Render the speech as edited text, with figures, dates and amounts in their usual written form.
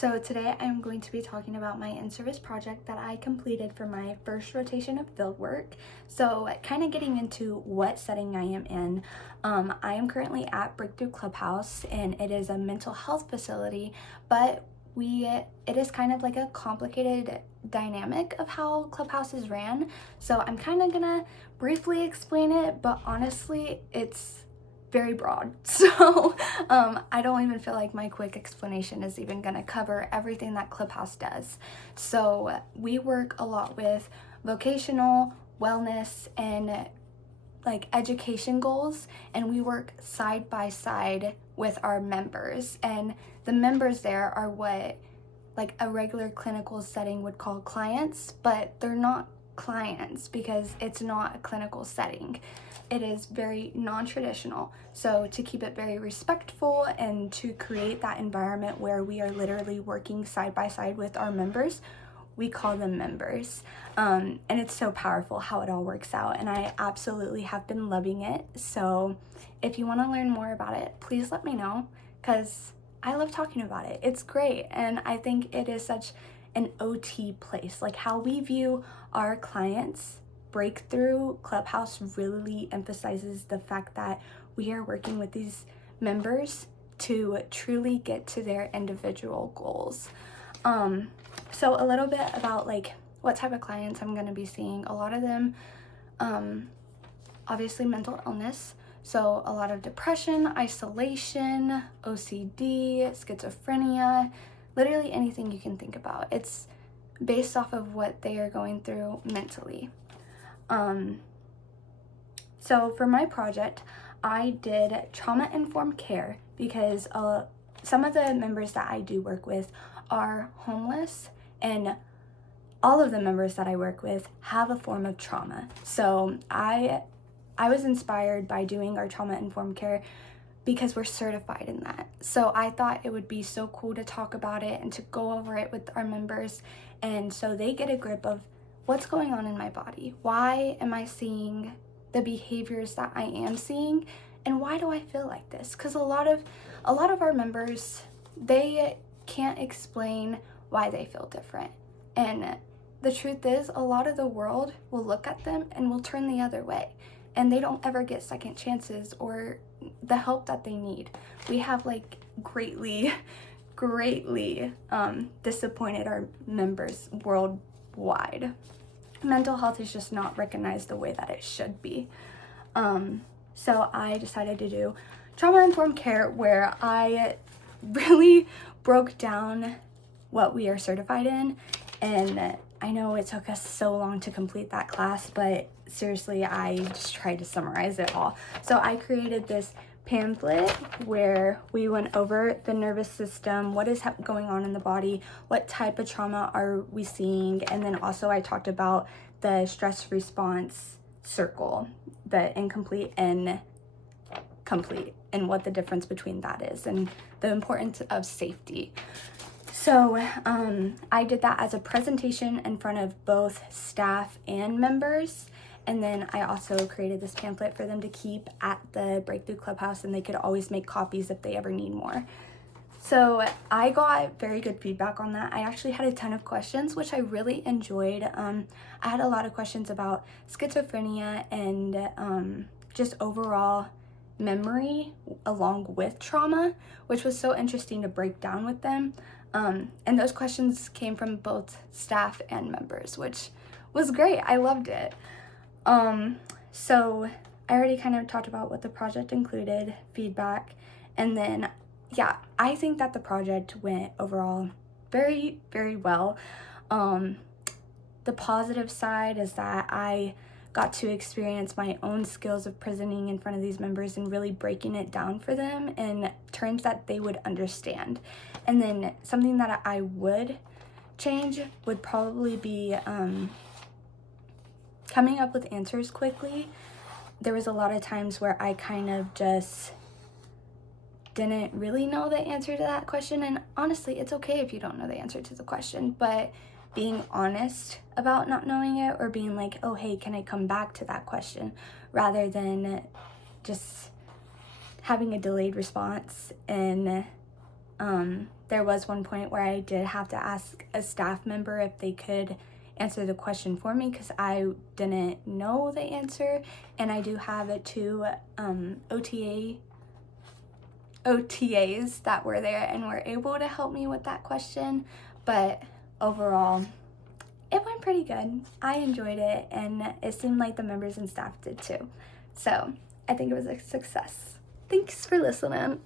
So today I'm going to be talking about my in-service project that I completed for my first rotation of field work. So kind of getting into what setting I am in. I am currently at Breakthrough Clubhouse, and it is a mental health facility, but it is kind of like a complicated dynamic of how Clubhouse is ran. So I'm kind of gonna briefly explain it, but honestly it's very broad. So I don't even feel like my quick explanation is even gonna cover everything that Clubhouse does. So we work a lot with vocational, wellness, and like education goals, and we work side by side with our members, and the members there are what like a regular clinical setting would call clients, but they're not clients because it's not a clinical setting. It is very non-traditional. So to keep it very respectful and to create that environment where we are literally working side by side with our members, we call them members. And it's so powerful how it all works out, and I absolutely have been loving it. So if you want to learn more about it, please let me know, because I love talking about it. It's great, and I think it is such an OT place. Like how we view our clients, Breakthrough Clubhouse really emphasizes the fact that we are working with these members to truly get to their individual goals. So a little bit about like what type of clients I'm going to be seeing. A lot of them, obviously mental illness. So a lot of depression, isolation, OCD, schizophrenia, literally anything you can think about. It's based off of what they are going through mentally. So for my project, I did trauma-informed care because some of the members that I do work with are homeless, and all of the members that I work with have a form of trauma. So I was inspired by doing our trauma-informed care because we're certified in that. So I thought it would be so cool to talk about it and to go over it with our members, and so they get a grip of what's going on in my body. Why am I seeing the behaviors that I am seeing, and why do I feel like this? Because a lot of our members, they can't explain why they feel different. And the truth is, a lot of the world will look at them and will turn the other way, and they don't ever get second chances or the help that they need. We have like greatly disappointed our members worldwide. Mental health is just not recognized the way that it should be. So I decided to do trauma-informed care, where I really broke down what we are certified in. And I know it took us so long to complete that class, but seriously, I just tried to summarize it all. So I created this pamphlet where we went over the nervous system, what is going on in the body, what type of trauma are we seeing, and then also I talked about the stress response circle, the incomplete and complete, and what the difference between that is, and the importance of safety. So I did that as a presentation in front of both staff and members. And then I also created this pamphlet for them to keep at the Breakthrough Clubhouse, and they could always make copies if they ever need more. So I got very good feedback on that. I actually had a ton of questions, which I really enjoyed. I had a lot of questions about schizophrenia and just overall memory along with trauma, which was so interesting to break down with them. And those questions came from both staff and members, which was great. I loved it. So I already kind of talked about what the project included, feedback, and then, yeah, I think that the project went overall very, very well. The positive side is that I got to experience my own skills of presenting in front of these members and really breaking it down for them in terms that they would understand. And then something that I would change would probably be coming up with answers quickly. There was a lot of times where I kind of just didn't really know the answer to that question, and honestly, it's okay if you don't know the answer to the question, but being honest about not knowing it, or being like, oh hey, can I come back to that question, rather than just having a delayed response and there was one point where I did have to ask a staff member if they could answer the question for me because I didn't know the answer. And I do have two OTAs that were there and were able to help me with that question. But overall, it went pretty good. I enjoyed it, and it seemed like the members and staff did too. So I think it was a success. Thanks for listening.